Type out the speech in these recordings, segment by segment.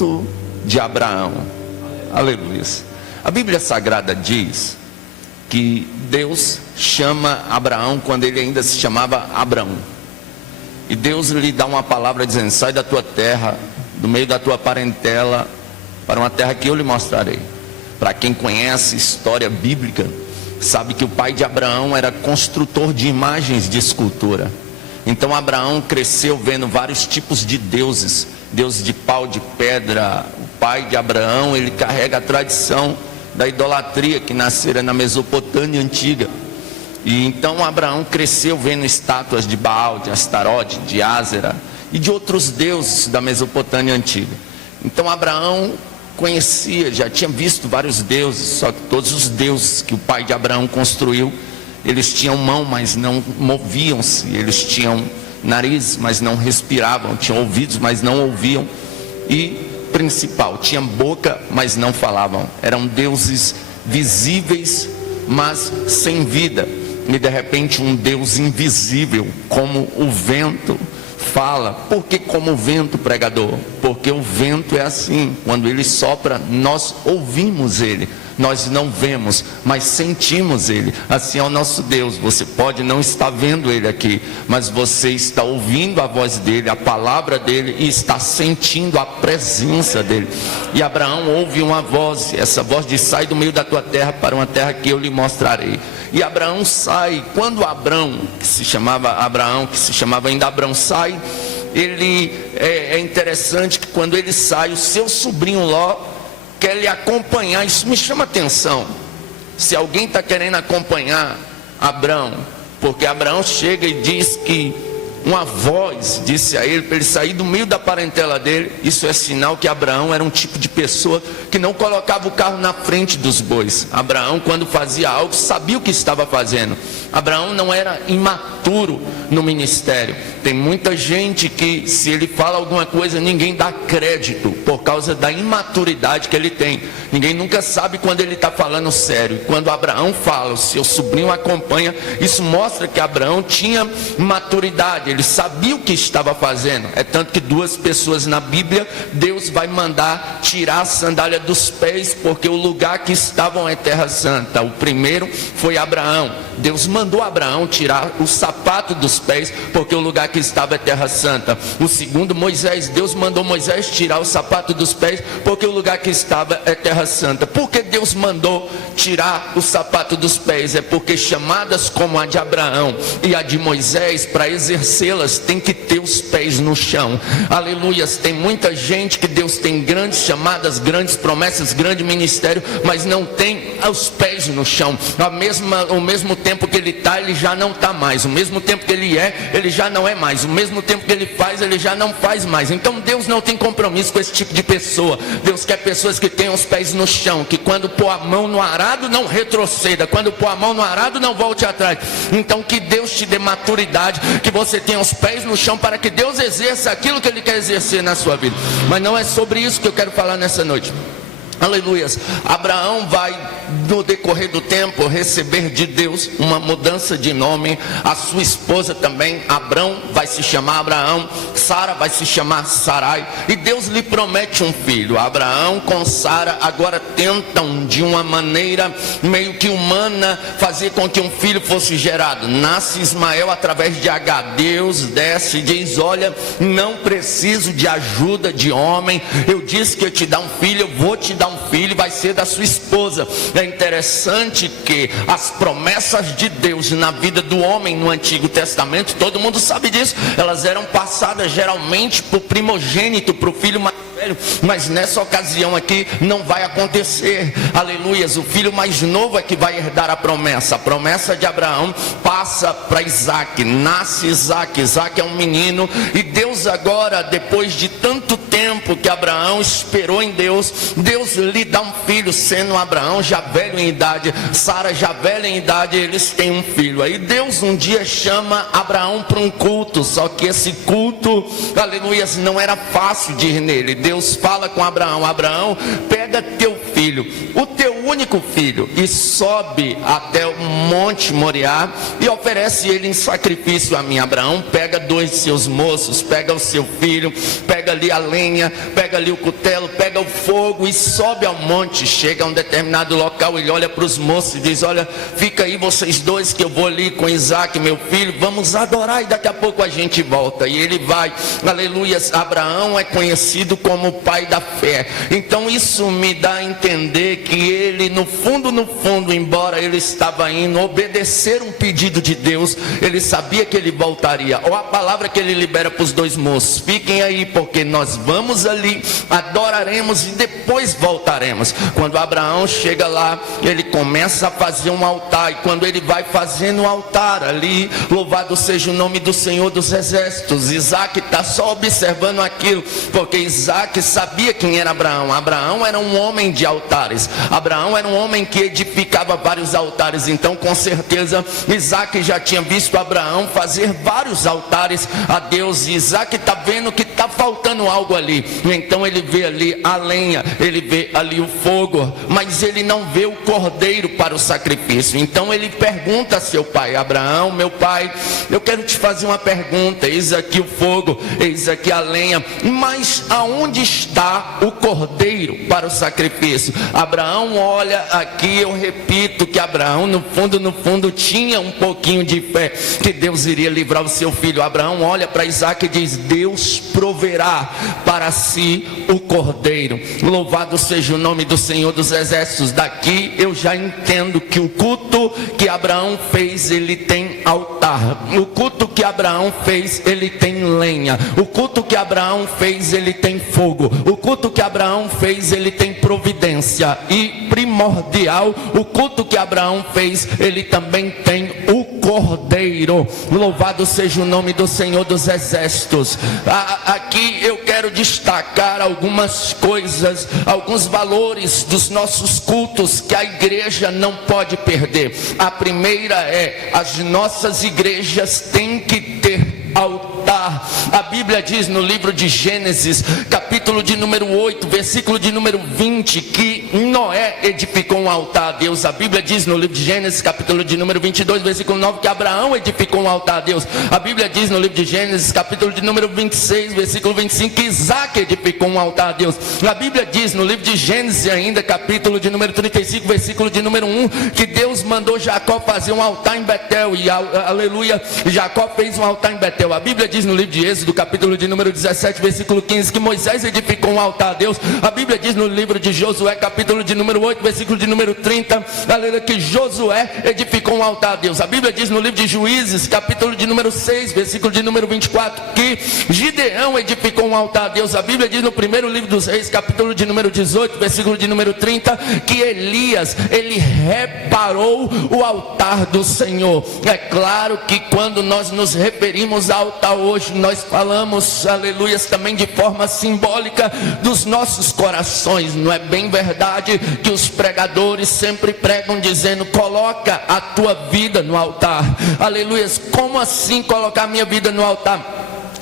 fruto de Abraão. Aleluia. A Bíblia Sagrada diz que Deus chama Abraão quando ele ainda se chamava Abrão. E Deus lhe dá uma palavra dizendo: sai da tua terra, do meio da tua parentela, para uma terra que eu lhe mostrarei. Para quem conhece história bíblica, sabe que o pai de Abraão era construtor de imagens de escultura. Então Abraão cresceu vendo vários tipos de deuses, deus de pau, de pedra. O pai de Abraão, ele carrega a tradição da idolatria que nascera na Mesopotâmia antiga. E então Abraão cresceu vendo estátuas de Baal, de Astarote, de Ázera e de outros deuses da Mesopotâmia antiga. Então Abraão conhecia, já tinha visto vários deuses, só que todos os deuses que o pai de Abraão construiu, eles tinham mão, mas não moviam-se. Eles tinham nariz, mas não respiravam. Tinham ouvidos, mas não ouviam. E, principal, tinham boca, mas não falavam. Eram deuses visíveis, mas sem vida. E de repente um Deus invisível, como o vento, fala. Por que como o vento, pregador? Porque o vento é assim, quando ele sopra, nós ouvimos ele. Nós não vemos, mas sentimos ele. Assim é o nosso Deus. Você pode não estar vendo ele aqui, mas você está ouvindo a voz dele, a palavra dele, e está sentindo a presença dele. E Abraão ouve uma voz. Essa voz diz: sai do meio da tua terra para uma terra que eu lhe mostrarei. E Abraão sai. Quando Abrão, que se chamava Abraão, que se chamava ainda Abrão, sai, ele é interessante que quando ele sai, o seu sobrinho Ló quer lhe acompanhar. Isso me chama atenção. Se alguém está querendo acompanhar Abraão, porque Abraão chega e diz que uma voz disse a ele para ele sair do meio da parentela dele. Isso é sinal que Abraão era um tipo de pessoa que não colocava o carro na frente dos bois. Abraão, quando fazia algo, sabia o que estava fazendo. Abraão não era imaturo no ministério. Tem muita gente que, se ele fala alguma coisa, ninguém dá crédito por causa da imaturidade que ele tem. Ninguém nunca sabe quando ele está falando sério. E quando Abraão fala, o seu sobrinho acompanha, isso mostra que Abraão tinha maturidade. Ele sabia o que estava fazendo. É tanto que duas pessoas na Bíblia, Deus vai mandar tirar a sandália dos pés, porque o lugar que estavam é terra santa. O primeiro foi Abraão. Deus mandou Abraão tirar o sapato dos pés, porque o lugar que estava é terra santa. O segundo, Moisés. Deus mandou Moisés tirar o sapato dos pés, porque o lugar que estava é terra santa. Por que Deus mandou tirar o sapato dos pés? É porque chamadas como a de Abraão e a de Moisés, para exercê-las, tem que ter os pés no chão. Aleluias. Tem muita gente que Deus tem grandes chamadas, grandes promessas, grande ministério, mas não tem os pés no chão. Ao mesmo tempo que ele está, ele já não está mais. O mesmo tempo que ele é, ele já não é mais. O mesmo tempo que ele faz, ele já não faz mais. Então Deus não tem compromisso com esse tipo de pessoa. Deus quer pessoas que tenham os pés no chão, que quando pôr a mão no arado não retroceda, quando pôr a mão no arado não volte atrás. Então que Deus te dê maturidade, que você tenha os pés no chão, para que Deus exerça aquilo que Ele quer exercer na sua vida. Mas não é sobre isso que eu quero falar nessa noite. Aleluias. Abraão vai, no decorrer do tempo, receber de Deus uma mudança de nome. A sua esposa também, Abrão, vai se chamar Abraão. Sara vai se chamar Sarai. E Deus lhe promete um filho. Abraão com Sara agora tentam, de uma maneira meio que humana, fazer com que um filho fosse gerado. Nasce Ismael através de Agar. Deus desce e diz: olha, não preciso de ajuda de homem. Eu disse que eu te dar um filho, eu vou te dar um filho, vai ser da sua esposa. É interessante que as promessas de Deus na vida do homem no Antigo Testamento, todo mundo sabe disso, elas eram passadas geralmente para o primogênito, para o filho mais velho. Mas nessa ocasião aqui não vai acontecer. Aleluias. O filho mais novo é que vai herdar a promessa. A promessa de Abraão passa para Isaac. Nasce Isaac. Isaac é um menino. E Deus agora, depois de tanto tempo que Abraão esperou em Deus, Deus lhe dá um filho, sendo Abraão já velho em idade, Sara já velha em idade, eles têm um filho. Aí Deus um dia chama Abraão para um culto, só que esse culto, aleluias, não era fácil de ir nele. Deus fala com Abraão: Abraão, pega teu filho, o teu único filho, e sobe até o monte Moriá e oferece ele em sacrifício a mim. Abraão pega 2 de seus moços, pega o seu filho, pega ali a lenha, pega ali o cutelo, pega o fogo e sobe ao monte. Chega a um determinado local, ele olha para os moços e diz: olha, fica aí vocês dois que eu vou ali com Isaac, meu filho, vamos adorar e daqui a pouco a gente volta. E ele vai, aleluia. Abraão é conhecido como o pai da fé. Então isso me dá a entender que ele, no fundo, embora ele estava indo obedecer um pedido de Deus, ele sabia que ele voltaria. Ou a palavra que ele libera para os 2 moços: fiquem aí, porque nós vamos ali, adoraremos e depois voltaremos. Quando Abraão chega lá, ele começa a fazer um altar, e quando ele vai fazendo o altar ali, louvado seja o nome do Senhor dos Exércitos, Isaac está só observando aquilo, porque Isaac sabia quem era Abraão. Abraão era um homem de altares, Abraão era um homem que edificava vários altares. Então com certeza Isaac já tinha visto Abraão fazer vários altares a Deus, e Isaac está vendo que está faltando algo ali. Então ele vê ali a lenha, ele vê ali o fogo, mas ele não vê o cordeiro para o sacrifício. Então ele pergunta a seu pai: Abraão, meu pai, eu quero te fazer uma pergunta. Eis aqui o fogo, eis aqui a lenha, mas aonde está o cordeiro para o sacrifício? Abraão olha aqui, eu repito que Abraão no fundo tinha um pouquinho de fé que Deus iria livrar o seu filho. Abraão olha para Isaac e diz: Deus proverá para si o cordeiro. Louvado seja o nome do Senhor dos Exércitos. Daqui eu já entendo que o culto que Abraão fez, ele tem altar. O culto que Abraão fez, ele tem lenha. O culto que Abraão fez, ele tem fogo. O culto que Abraão fez, ele tem providência. E primordial, o culto que Abraão fez, ele também tem o cordeiro. Louvado seja o nome do Senhor dos Exércitos. Aqui eu quero destacar algumas coisas, alguns valores dos nossos cultos que a igreja não pode perder. A primeira é: as nossas igrejas têm que ter altar. A Bíblia diz no livro de Gênesis, capítulo de número 8, versículo de número 20, que Noé edificou um altar a Deus. A Bíblia diz no livro de Gênesis, capítulo de número 22, versículo 9, que Abraão edificou um altar a Deus. A Bíblia diz no livro de Gênesis, capítulo de número 26, versículo 25, que Isaac edificou um altar a Deus. A Bíblia diz no livro de Gênesis ainda, capítulo de número 35, versículo de número 1, que Deus mandou Jacó fazer um altar em Betel, e aleluia, Jacó fez um altar em Betel. A Bíblia diz no livro de Êxodo, capítulo de número 17, versículo 15, que Moisés edificou um altar a Deus. A Bíblia diz no livro de Josué, capítulo de número 8, versículo de número 30, aleluia, que Josué edificou um altar a Deus. A Bíblia diz no livro de Juízes, capítulo de número 6, versículo de número 24, que Gideão edificou um altar a Deus. A Bíblia diz no primeiro livro dos Reis, capítulo de número 18, versículo de número 30, que Elias, ele reparou o altar do Senhor. É claro que quando nós nos referimos ao altar hoje, nós falamos, aleluia, também de forma simbólica dos nossos corações. Não é bem verdade que os pregadores sempre pregam dizendo: coloca a tua vida no altar? Aleluia, como assim colocar a minha vida no altar?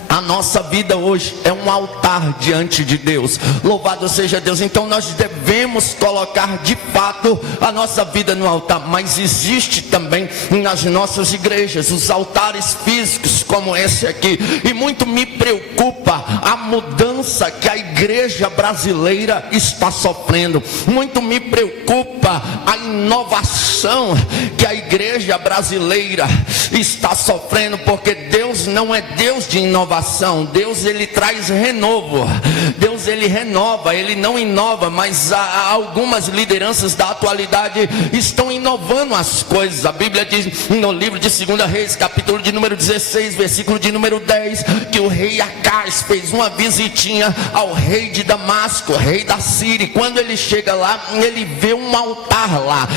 A nossa vida hoje é um altar diante de Deus. Louvado seja Deus. Então nós devemos colocar de fato a nossa vida no altar. Mas existe também nas nossas igrejas os altares físicos como esse aqui. E muito me preocupa a mudança que a igreja brasileira está sofrendo. Muito me preocupa a inovação que a igreja brasileira está sofrendo. Porque Deus não é Deus de inovação. Deus, ele traz renovo. Deus, ele renova, ele não inova. Mas algumas lideranças da atualidade estão inovando as coisas. A Bíblia diz no livro de 2 Reis, capítulo de número 16, versículo de número 10, que o rei Acaz fez uma visitinha ao rei de Damasco, rei da Síria. Quando ele chega lá, ele vê um altar lá.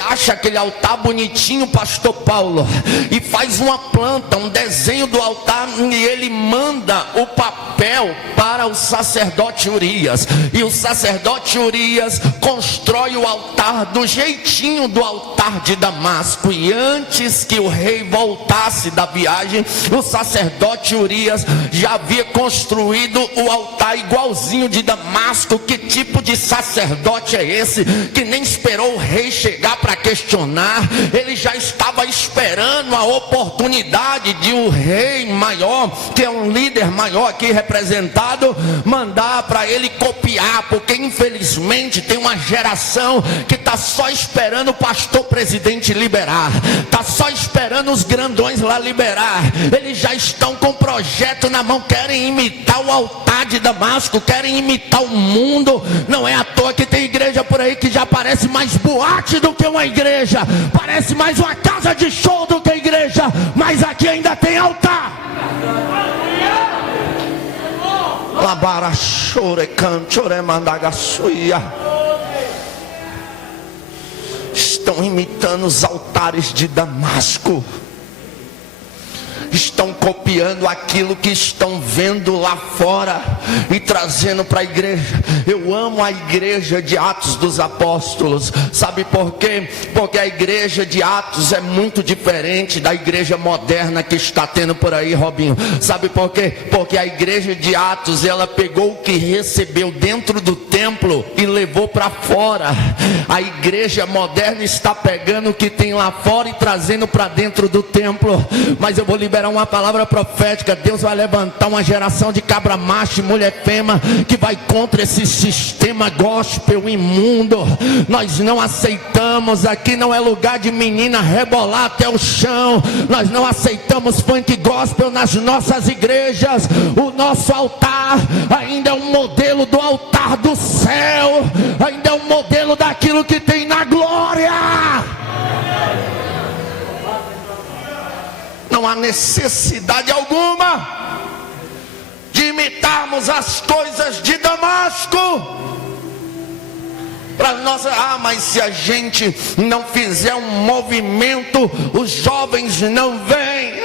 acha aquele altar bonitinho, pastor Paulo, e faz uma planta, um desenho do altar, e ele manda o papel para o sacerdote Urias, e o sacerdote Urias constrói o altar do jeitinho do altar de Damasco. E antes que o rei voltasse da viagem, o sacerdote Urias já havia construído o altar igualzinho de Damasco. Que tipo de sacerdote é esse que nem esperou o rei chegar para questionar? Ele já estava esperando a oportunidade de um rei maior, que é um líder maior aqui representado, mandar para ele copiar, porque infelizmente tem uma geração que está só esperando o pastor presidente liberar, está só esperando os grandões lá liberar. Eles já estão com projeto na mão, querem imitar o altar de Damasco, querem imitar o mundo. Não é à toa que tem igreja por aí que já parece mais boate do que uma igreja, parece mais uma casa de show do que igreja, mas aqui ainda tem altar. Labara chore canchore mandagaçuia. Estão imitando os altares de Damasco, estão copiando aquilo que estão vendo lá fora e trazendo para a igreja. Eu amo a igreja de Atos dos Apóstolos. Sabe por quê? Porque a igreja de Atos é muito diferente da igreja moderna que está tendo por aí, Robinho. Sabe por quê? Porque a igreja de Atos, ela pegou o que recebeu dentro do templo e levou para fora. A igreja moderna está pegando o que tem lá fora e trazendo para dentro do templo. Mas eu vou liberar uma palavra profética. Deus vai levantar uma geração de cabra macho e mulher fêmea que vai contra esse sistema gospel imundo. Nós não aceitamos, aqui não é lugar de menina rebolar até o chão. Nós não aceitamos funk gospel nas nossas igrejas. O nosso altar ainda é um modelo do altar do céu, ainda é um modelo daquilo que tem na glória. Não há necessidade alguma de imitarmos as coisas de Damasco. Para nós, mas se a gente não fizer um movimento, os jovens não vêm.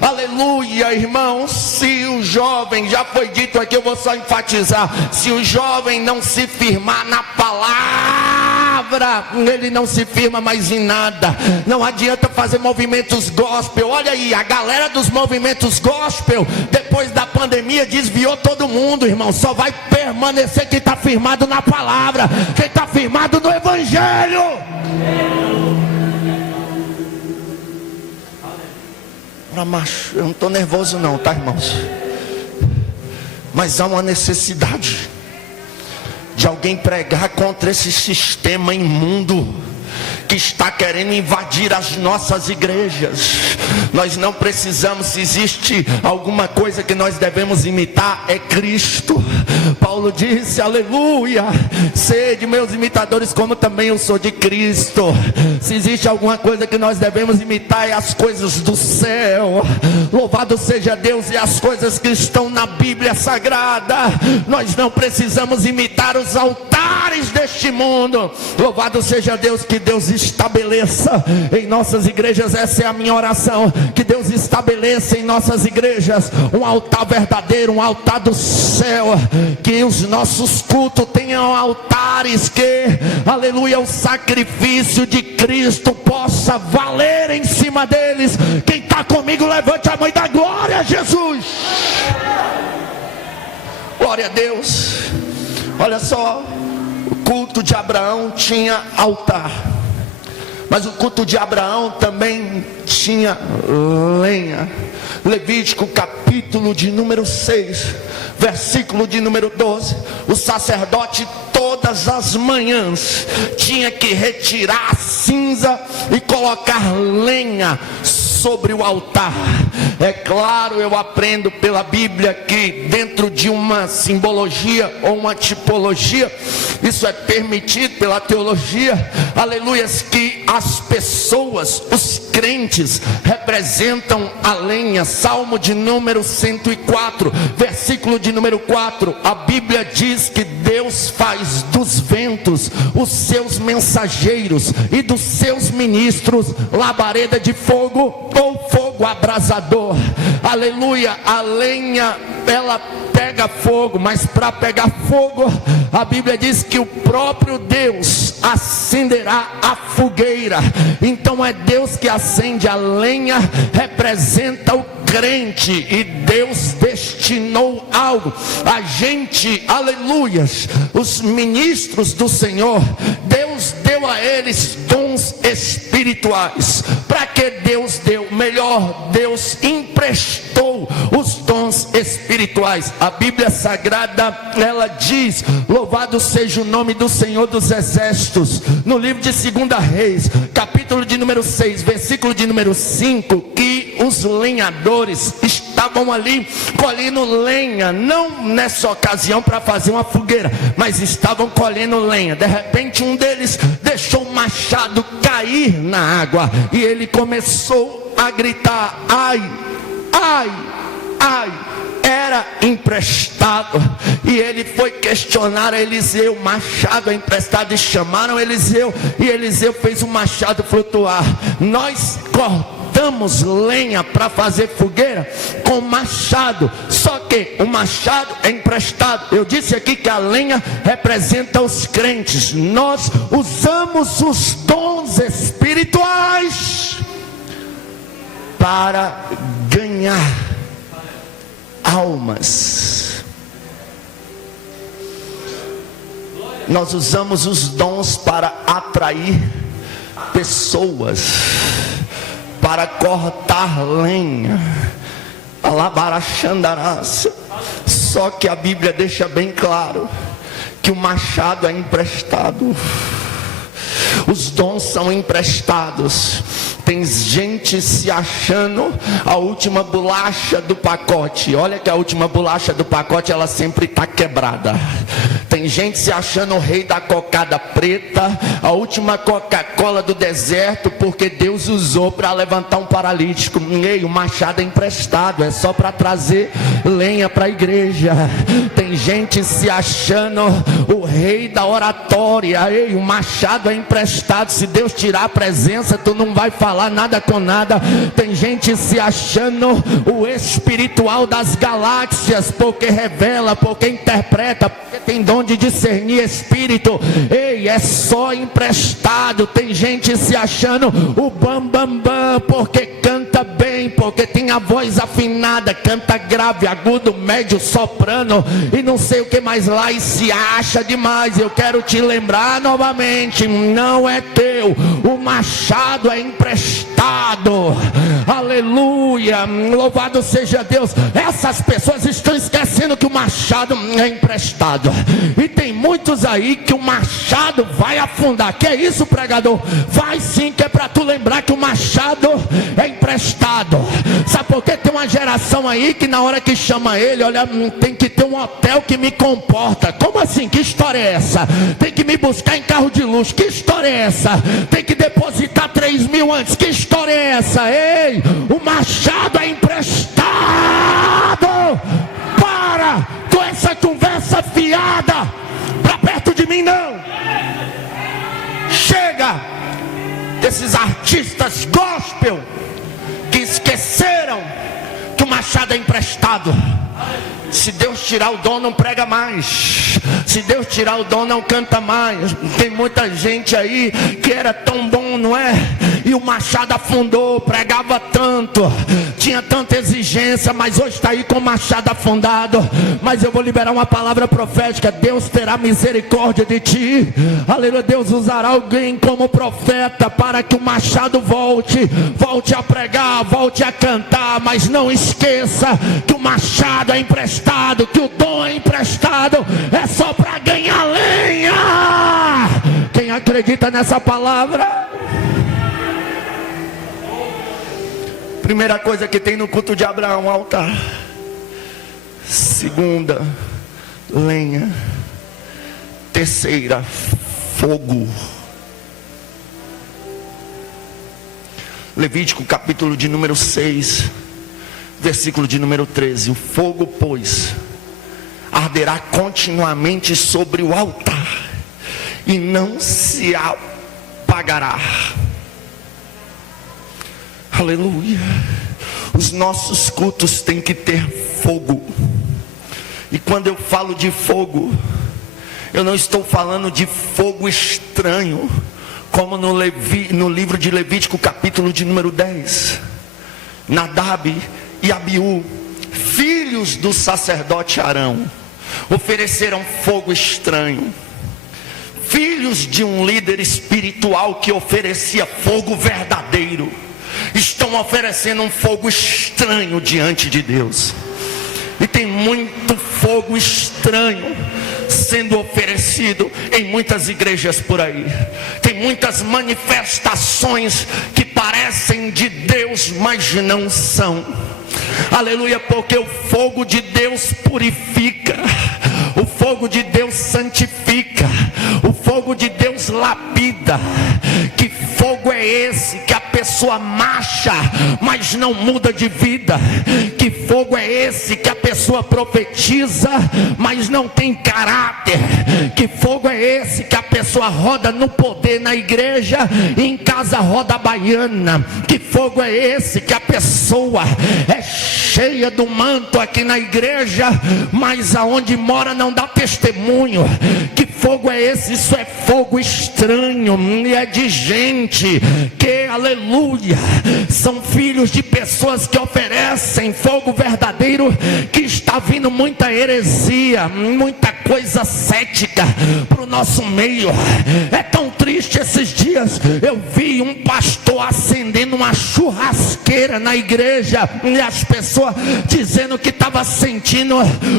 Aleluia, irmãos. Se o jovem, já foi dito aqui, eu vou só enfatizar, se o jovem não se firmar na palavra, ele não se firma mais em nada. Não adianta fazer movimentos gospel. Olha aí, a galera dos movimentos gospel, depois da pandemia, desviou todo mundo, irmão. Só vai permanecer quem está firmado na palavra, quem está firmado no evangelho. Eu não estou nervoso não, tá, irmãos? Mas há uma necessidade de alguém pregar contra esse sistema imundo que está querendo invadir as nossas igrejas. Nós não precisamos, se existe alguma coisa que nós devemos imitar, é Cristo. Paulo disse, aleluia, sede meus imitadores como também eu sou de Cristo. Se existe alguma coisa que nós devemos imitar, é as coisas do céu. Louvado seja Deus, e as coisas que estão na Bíblia Sagrada. Nós não precisamos imitar os altares deste mundo. Louvado seja Deus, que Deus estabeleça em nossas igrejas, essa é a minha oração, que Deus estabeleça em nossas igrejas um altar verdadeiro, um altar do céu, que os nossos cultos tenham altares, que, aleluia, o sacrifício de Cristo possa valer em cima deles. Quem está comigo, levante a mão e dá glória a Jesus. Glória a Deus. Olha só, o culto de Abraão tinha altar, mas o culto de Abraão também tinha lenha. Levítico capítulo de número 6, versículo de número 12. O sacerdote todas as manhãs tinha que retirar a cinza e colocar lenha sobre o altar. É claro, eu aprendo pela Bíblia que dentro de uma simbologia ou uma tipologia, isso é permitido pela teologia, aleluias, que as pessoas, os crentes, representam a lenha. Salmo de número 104, versículo de número 4, a Bíblia diz que Deus faz dos ventos os seus mensageiros e dos seus ministros labareda de fogo ou fogo abrasador. Aleluia, a lenha, ela pega fogo, mas para pegar fogo, a Bíblia diz que o próprio Deus acenderá a fogueira. Então é Deus que acende a lenha, representa o crente, e Deus destinou algo a gente, aleluias, os ministros do Senhor. Deus deu a eles dons espirituais. Para que Deus deu? Melhor, Deus emprestou os dons espirituais. A Bíblia Sagrada, ela diz, louvado seja o nome do Senhor dos Exércitos, no livro de 2 Reis, capítulo de número 6, versículo de número 5, que os lenhadores estavam ali colhendo lenha, não nessa ocasião para fazer uma fogueira, mas estavam colhendo lenha. De repente um deles deixou o machado cair na água, e ele começou a gritar: ai, ai, ai. Era emprestado, e ele foi questionar a Eliseu: o machado é emprestado? E chamaram Eliseu, e Eliseu fez o machado flutuar. Nós cortamos lenha para fazer fogueira com machado, só que o machado é emprestado. Eu disse aqui que a lenha representa os crentes. Nós usamos os dons espirituais para ganhar almas. Nós usamos os dons para atrair pessoas, para cortar lenha, alabarachandarás. Só que a Bíblia deixa bem claro que o machado é emprestado, os dons são emprestados. Tem gente se achando a última bolacha do pacote. Olha que a última bolacha do pacote, ela sempre está quebrada. Tem gente se achando o rei da cocada preta, a última Coca-Cola do deserto, porque Deus usou para levantar um paralítico. Ei, o machado é emprestado, é só para trazer lenha para a igreja. Tem gente se achando o rei da oratória. Ei, o machado é emprestado. Se Deus tirar a presença, tu não vai falar nada com nada. Tem gente se achando o espiritual das galáxias, porque revela, porque interpreta, porque tem dom de discernir espírito. Ei, é só emprestado. Tem gente se achando o bam, porque canta bem, porque tem a voz afinada, canta grave, agudo, médio, soprano e não sei o que mais lá, e se acha demais. Eu quero te lembrar novamente, não é teu, o machado é emprestado. Aleluia, louvado seja Deus. Essas pessoas estão esquecendo que o machado é emprestado, e tem muitos aí que o machado vai afundar. Que é isso, pregador? Vai sim, que é para tu lembrar que o machado é emprestado. Sabe por quê? Tem uma geração aí que na hora que chama ele, olha, tem que ter um hotel que me comporta. Como assim? Que história é essa? Tem que me buscar em carro de luxo. Que história é essa? Tem que depositar 3 mil antes. Que história é essa? Ei, o machado é emprestado. Para com essa conversa fiada para perto de mim, não. Chega desses artistas gospel que esqueceram que o machado é emprestado. Se Deus tirar o dom, não prega mais. Se Deus tirar o dom, não canta mais. Tem muita gente aí que era tão bom, não é? E o machado afundou, pregava tanto, tinha tanta exigência, mas hoje está aí com o machado afundado. Mas eu vou liberar uma palavra profética. Deus terá misericórdia de ti. Aleluia. Deus usará alguém como profeta para que o machado volte a pregar, volte a cantar. Mas não esqueça que o machado é emprestado, que o dom é emprestado, é só para ganhar lenha. Quem acredita nessa palavra? Primeira coisa que tem no culto de Abraão, altar. Segunda, lenha. Terceira, fogo. Levítico capítulo de número 6, versículo de número 13. O fogo, pois, arderá continuamente sobre o altar e não se apagará. Aleluia. Os nossos cultos têm que ter fogo. E quando eu falo de fogo, eu não estou falando de fogo estranho, como no livro de Levítico capítulo de número 10. Nadab e Abiú, filhos do sacerdote Arão, ofereceram fogo estranho. Filhos de um líder espiritual que oferecia fogo verdadeiro, estão oferecendo um fogo estranho diante de Deus. E tem muito fogo estranho sendo oferecido em muitas igrejas por aí. Tem muitas manifestações que parecem de Deus, mas não são. Aleluia, porque o fogo de Deus purifica, o fogo de Deus santifica, o fogo de Deus lapida. Que fogo é esse que a pessoa marcha, mas não muda de vida? Que fogo é esse que a pessoa profetiza, mas não tem caráter? Que fogo é esse que a pessoa roda no poder na igreja e em casa roda baiana? Que fogo é esse que a pessoa é cheia do manto aqui na igreja, mas aonde mora não dá testemunho? Que fogo é esse? Isso é fogo estranho, e é de gente que, aleluia, são filhos de pessoas que oferecem fogo verdadeiro, que está vindo muita heresia, muita coisa cética para o nosso meio. É tão triste. Esses dias eu vi um pastor acendendo uma churrasqueira na igreja, e as pessoas dizendo que estava sentindo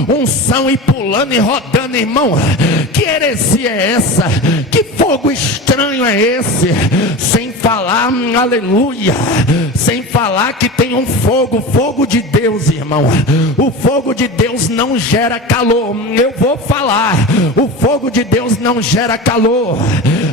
unção e pulando e rodando. Irmão, que heresia é essa? Que fogo estranho é esse? Sem falar, aleluia, sem falar que tem um fogo de Deus, irmão. O fogo de Deus não gera calor. Eu vou falar, o fogo de Deus não gera calor.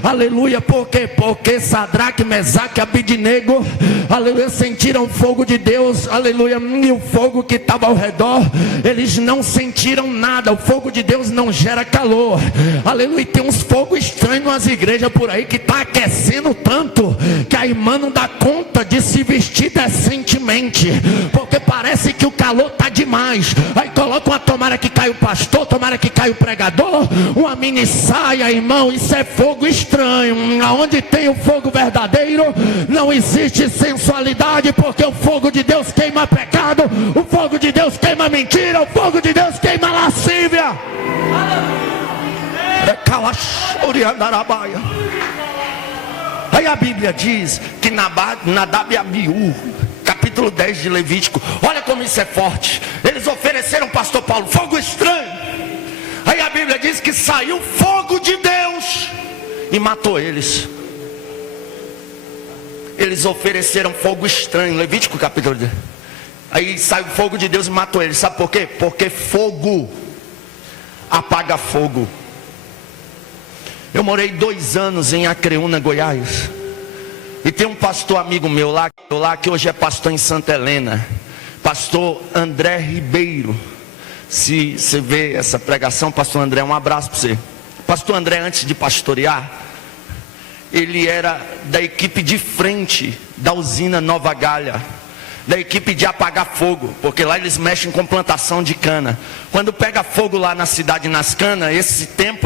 Aleluia, por quê? Porque Sadraque, Mesaque e Abidnego, aleluia, sentiram o fogo de Deus, aleluia, e o fogo que estava ao redor, eles não sentiram nada. O fogo de Deus não gera calor. Aleluia, e tem uns fogos estranhos nas igrejas por aí que está aquecendo tanto que a irmã não dá conta de se vestir decentemente, porque parece que o calor está demais. Aí coloca uma tomara que cai o pastor, tomara que cai o pregador, uma mini saia, irmão. Isso é fogo estranho. Aonde tem o fogo verdadeiro, não existe sensualidade, porque o fogo de Deus queima pecado, o fogo de Deus queima mentira, o fogo de Deus queima lascívia. Aí a Bíblia diz que Nadab e Abiú, capítulo 10 de Levítico, olha como isso é forte. Eles ofereceram, pastor Paulo, fogo estranho. Aí a Bíblia diz que saiu fogo de Deus e matou eles. Eles ofereceram fogo estranho, Levítico capítulo 10. Aí saiu fogo de Deus e matou eles. Sabe por quê? Porque fogo apaga fogo. Eu morei 2 anos em Acreúna, Goiás, e tem um pastor amigo meu lá que hoje é pastor em Santa Helena, pastor André Ribeiro. Se você vê essa pregação, pastor André, um abraço para você. Pastor André, antes de pastorear, ele era da equipe de frente da usina Nova Galha, da equipe de apagar fogo, porque lá eles mexem com plantação de cana. Quando pega fogo lá na cidade, nas canas,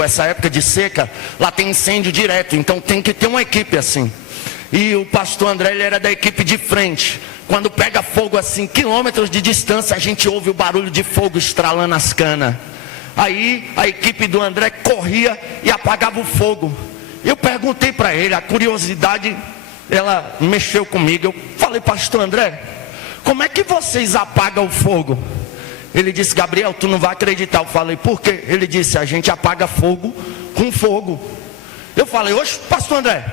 essa época de seca, lá tem incêndio direto, então tem que ter uma equipe assim. E o pastor André, ele era da equipe de frente. Quando pega fogo assim, quilômetros de distância, a gente ouve o barulho de fogo estralando as canas. Aí a equipe do André corria e apagava o fogo. Eu perguntei para ele, a curiosidade, ela mexeu comigo. Eu falei, pastor André, como é que vocês apagam o fogo? Ele disse, Gabriel, tu não vai acreditar. Eu falei, por quê? Ele disse, a gente apaga fogo com fogo. Eu falei, oxe, pastor André,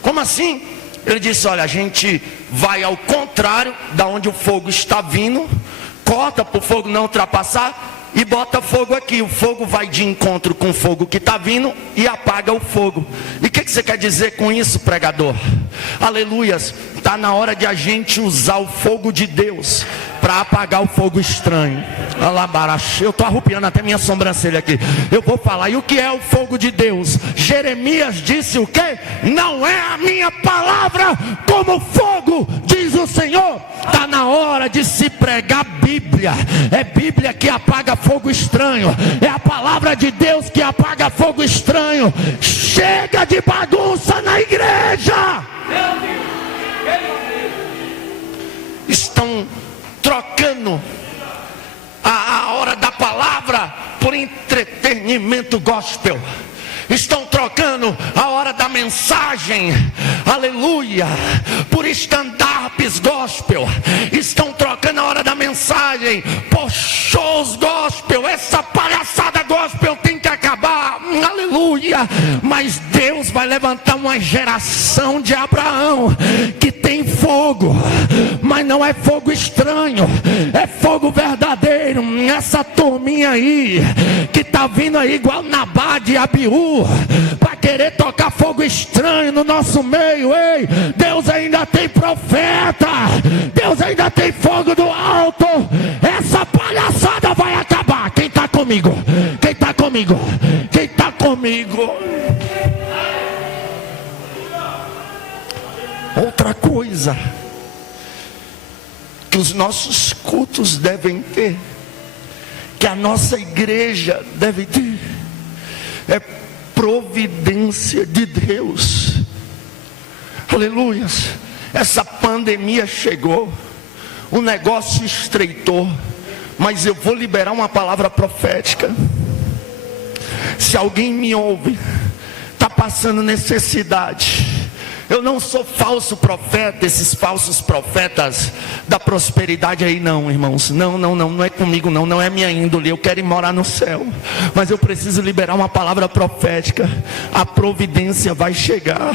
como assim? Ele disse: olha, a gente vai ao contrário da onde o fogo está vindo, corta para o fogo não ultrapassar e bota fogo aqui. O fogo vai de encontro com o fogo que está vindo e apaga o fogo. E o que você quer dizer com isso, pregador? Aleluias, está na hora de a gente usar o fogo de Deus para apagar o fogo estranho. Eu estou arrupiando até minha sobrancelha aqui. Eu vou falar. E o que é o fogo de Deus? Jeremias disse o quê? Não é a minha palavra como fogo, diz o Senhor. Está na hora de se pregar Bíblia. É Bíblia que apaga fogo estranho. É a palavra de Deus que apaga fogo estranho. Chega de bagunça na igreja. Estão trocando a hora da palavra por entretenimento gospel. Estão trocando a hora da mensagem, aleluia, por stand-ups gospel. Estão trocando a hora da mensagem por shows gospel. Essa palhaçada gospel tem que acabar, aleluia. Mas Deus vai levantar uma geração de Abraão que tem fogo, mas não é fogo estranho, é fogo verdadeiro. Essa turminha aí que está vindo aí igual Nabade e Abiú para querer tocar fogo estranho no nosso meio. Ei, Deus ainda tem profeta, Deus ainda tem fogo do alto. Essa palhaçada vai acabar. Quem está comigo? Quem está comigo? Quem está comigo? Outra coisa que os nossos cultos devem ter, que a nossa igreja deve ter, é providência de Deus. Aleluias. Essa pandemia chegou, o negócio estreitou, mas eu vou liberar uma palavra profética. Se alguém me ouve, está passando necessidade, eu não sou falso profeta, esses falsos profetas da prosperidade aí não, irmãos. Não é comigo não é minha índole. Eu quero ir morar no céu, mas eu preciso liberar uma palavra profética. A providência vai chegar.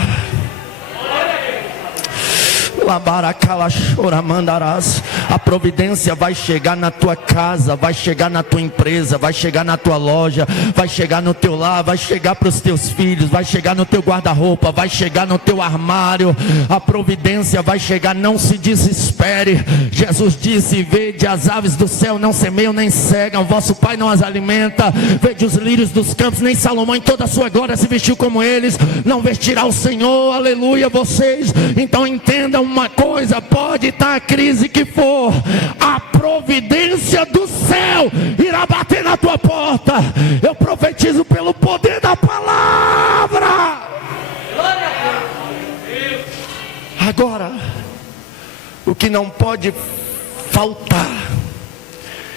A providência vai chegar na tua casa, vai chegar na tua empresa, vai chegar na tua loja, vai chegar no teu lar, vai chegar para os teus filhos, vai chegar no teu guarda-roupa, vai chegar no teu armário. A providência vai chegar, não se desespere. Jesus disse: vede as aves do céu, não semeiam nem cegam, vosso Pai não as alimenta. Vede os lírios dos campos, nem Salomão em toda a sua glória se vestiu como eles. Não vestirá o Senhor, aleluia, vocês. Então entendam uma coisa, pode estar a crise que for, a providência do céu irá bater na tua porta. Eu profetizo pelo poder da palavra. Agora, o que não pode faltar,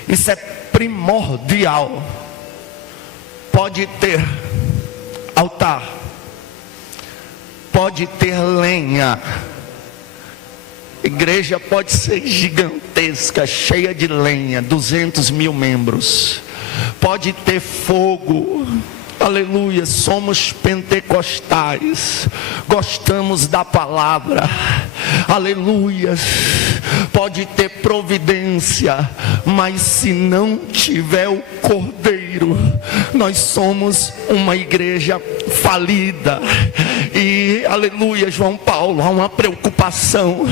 isso é primordial, pode ter altar, pode ter lenha. Igreja pode ser gigantesca, cheia de lenha, 200 mil membros, pode ter fogo, aleluia. Somos pentecostais, gostamos da palavra, aleluia. Pode ter providência, mas se não tiver o Cordeiro, nós somos uma igreja falida. E aleluia, João Paulo, há uma preocupação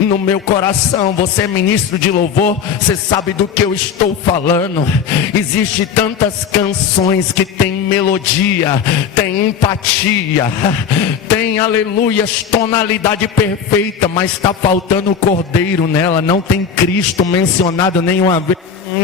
no meu coração. Você é ministro de louvor, você sabe do que eu estou falando. Existe tantas canções que tem melodia, tem empatia, tem aleluia, tonalidade perfeita, mas está faltando o Cordeiro nela. Não tem Cristo mencionado nenhuma vez.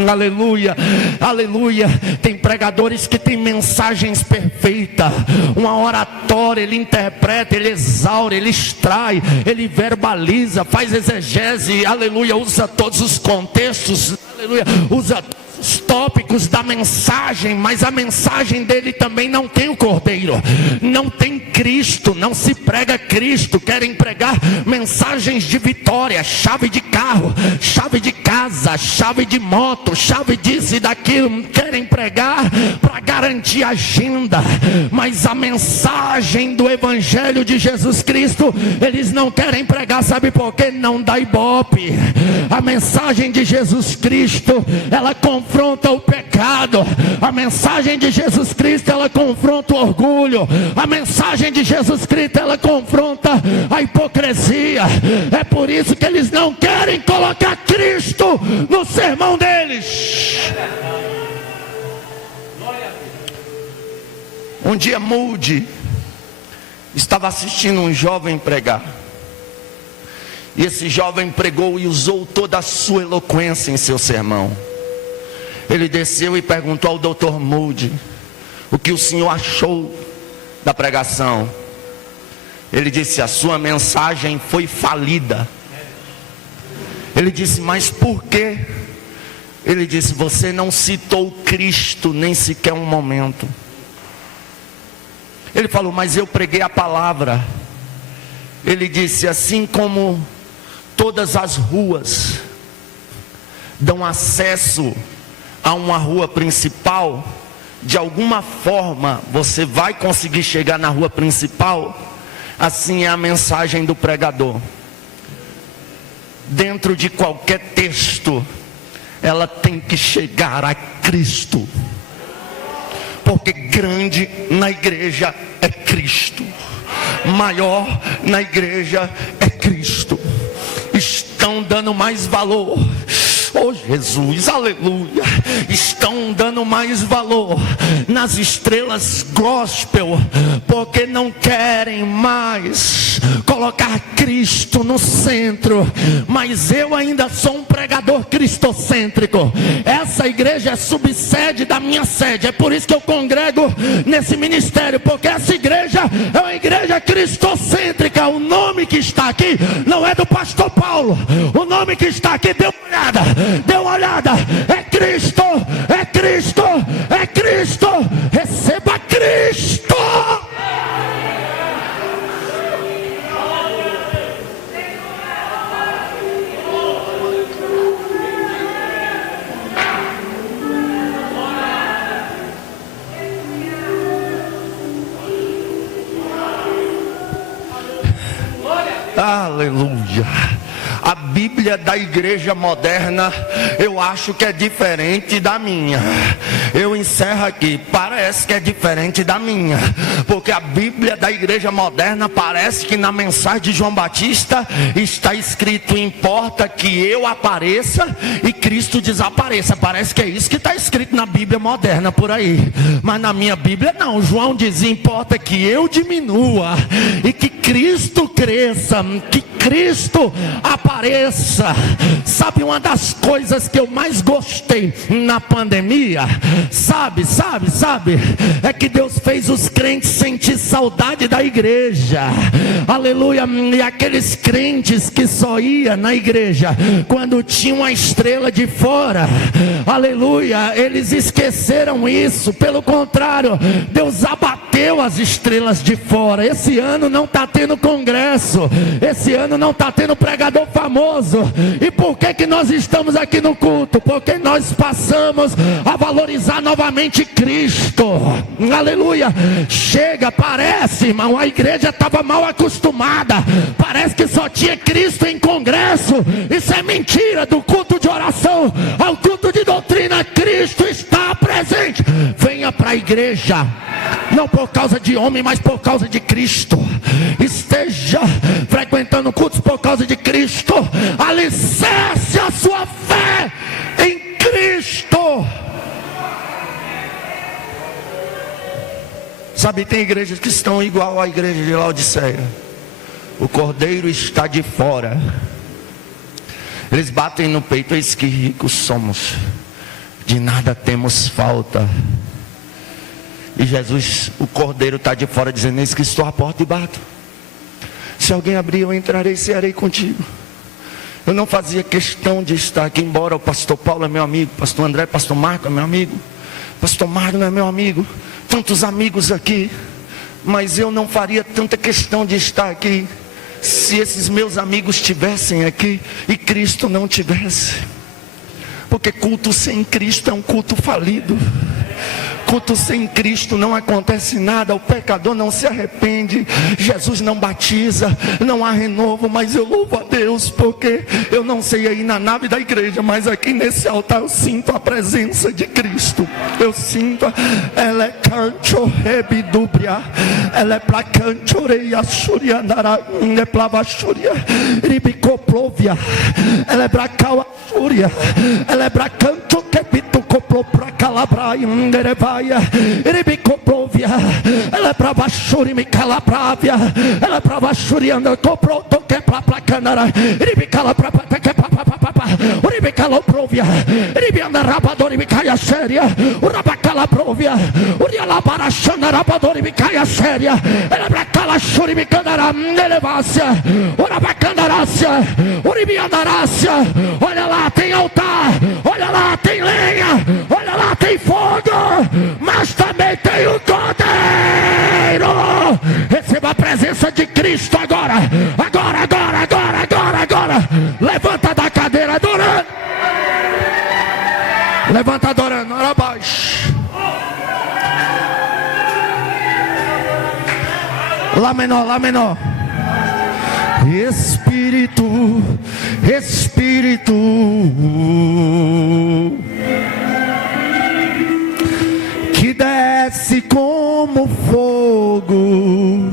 Aleluia, aleluia. Tem pregadores que têm mensagens perfeitas, uma oratória, ele interpreta, ele exaure, ele extrai, ele verbaliza, faz exegese, aleluia, usa todos os contextos, aleluia, usa os tópicos da mensagem, mas a mensagem dele também não tem o Cordeiro, não tem Cristo, não se prega Cristo. Querem pregar mensagens de vitória, chave de carro, chave de casa, chave de moto, chave disso e daquilo. Querem pregar para garantir agenda, mas a mensagem do Evangelho de Jesus Cristo, eles não querem pregar, sabe por quê? Não dá ibope. A mensagem de Jesus Cristo, ela confronta o pecado. A mensagem de Jesus Cristo, ela confronta o orgulho. A mensagem de Jesus Cristo, ela confronta a hipocrisia. É por isso que eles não querem colocar Cristo no sermão deles. Um dia Moody estava assistindo um jovem pregar, e esse jovem pregou e usou toda a sua eloquência em seu sermão. Ele desceu e perguntou ao Dr. Moody o que o senhor achou da pregação. Ele disse: a sua mensagem foi falida. Ele disse: mas por quê? Ele disse: você não citou Cristo nem sequer um momento. Ele falou: mas eu preguei a palavra. Ele disse: assim como todas as ruas dão acesso a uma rua principal, de alguma forma você vai conseguir chegar na rua principal. Assim é a mensagem do pregador. Dentro de qualquer texto, ela tem que chegar a Cristo. Porque grande na igreja é Cristo, maior na igreja é Cristo. Estão dando mais valor, oh Jesus, aleluia, estão dando mais valor nas estrelas gospel, porque não querem mais colocar Cristo no centro. Mas eu ainda sou um pregador cristocêntrico. Essa igreja é subsede da minha sede, é por isso que eu congrego nesse ministério, porque essa igreja é uma igreja cristocêntrica. O nome que está aqui não é do pastor Paulo, o nome que está aqui, dê uma olhada, é Cristo, é Cristo, é Cristo. Receba Cristo. Aleluia. A Bíblia da igreja moderna, eu acho que é diferente da minha. Eu encerro aqui, parece que é diferente da minha, porque a Bíblia da igreja moderna parece que na mensagem de João Batista está escrito: importa que eu apareça e Cristo desapareça. Parece que é isso que está escrito na Bíblia moderna por aí. Mas na minha Bíblia não. João diz: importa que eu diminua e que Cristo cresça, que Cristo apareça. Sabe uma das coisas que eu mais gostei na pandemia? Sabe? É que Deus fez os crentes sentir saudade da igreja. Aleluia. E aqueles crentes que só iam na igreja quando tinha uma estrela de fora, aleluia, eles esqueceram isso. Pelo contrário, Deus abateu as estrelas de fora. Esse ano não está tendo congresso, esse ano não está tendo pregador famoso. E por que nós estamos aqui no culto? Porque nós passamos a valorizar novamente Cristo. Aleluia. Chega, parece, irmão, a igreja estava mal acostumada. Parece que só tinha Cristo em congresso. Isso é mentira. Do culto de oração ao culto de doutrina, Cristo está presente. Venha para a igreja, não por causa de homem, mas por causa de Cristo. Esteja frequentando cultos por causa de Cristo. Alicerce a sua fé em Cristo. Sabe, tem igrejas que estão igual à igreja de Laodiceia. O cordeiro está de fora. Eles batem no peito: eis que ricos somos, de nada temos falta. E Jesus, o cordeiro, está de fora dizendo: eis que estou à porta e bato. Se alguém abrir, eu entrarei e cearei contigo. Eu não fazia questão de estar aqui, embora o pastor Paulo é meu amigo, pastor André, pastor Marco é meu amigo, pastor Mário é meu amigo, tantos amigos aqui. Mas eu não faria tanta questão de estar aqui se esses meus amigos estivessem aqui e Cristo não tivesse. Porque culto sem Cristo é um culto falido. culto sem Cristo não acontece nada, o pecador não se arrepende, Jesus não batiza, não há renovo. Mas eu louvo a Deus, porque eu não sei aí na nave da igreja, mas aqui nesse altar eu sinto a presença de Cristo. Eu sinto, ela é canto rebidubria, ela é pra canto reia surianara, é plava suria, ribicoplovia, ela é pra cauá suria, ela é pra canto que pitu coplo pra calabraia, nerevaia, ribicoplovia, ela é pra baixuri me calabravia, ela é pra baixuri anda copro toque pra canara, ribicala pra que papapá, ribicala provia, ribianda rabadori me caia séria, urabacala provia, urialabara xana rabadori me caia séria, ela é pra calachuri me canara, elevácia, urabacandarácia, uribiandarácia. Olha lá, tem altar, olha lá, tem lenha, olha lá, tem fogo, mas também tem o cordeiro. Receba a presença de Cristo agora, agora, agora, agora, agora, agora. Levanta da cadeira adorando, levanta adorando, ora abaixo. Lá menor, lá menor. Espírito, Espírito, que desce como fogo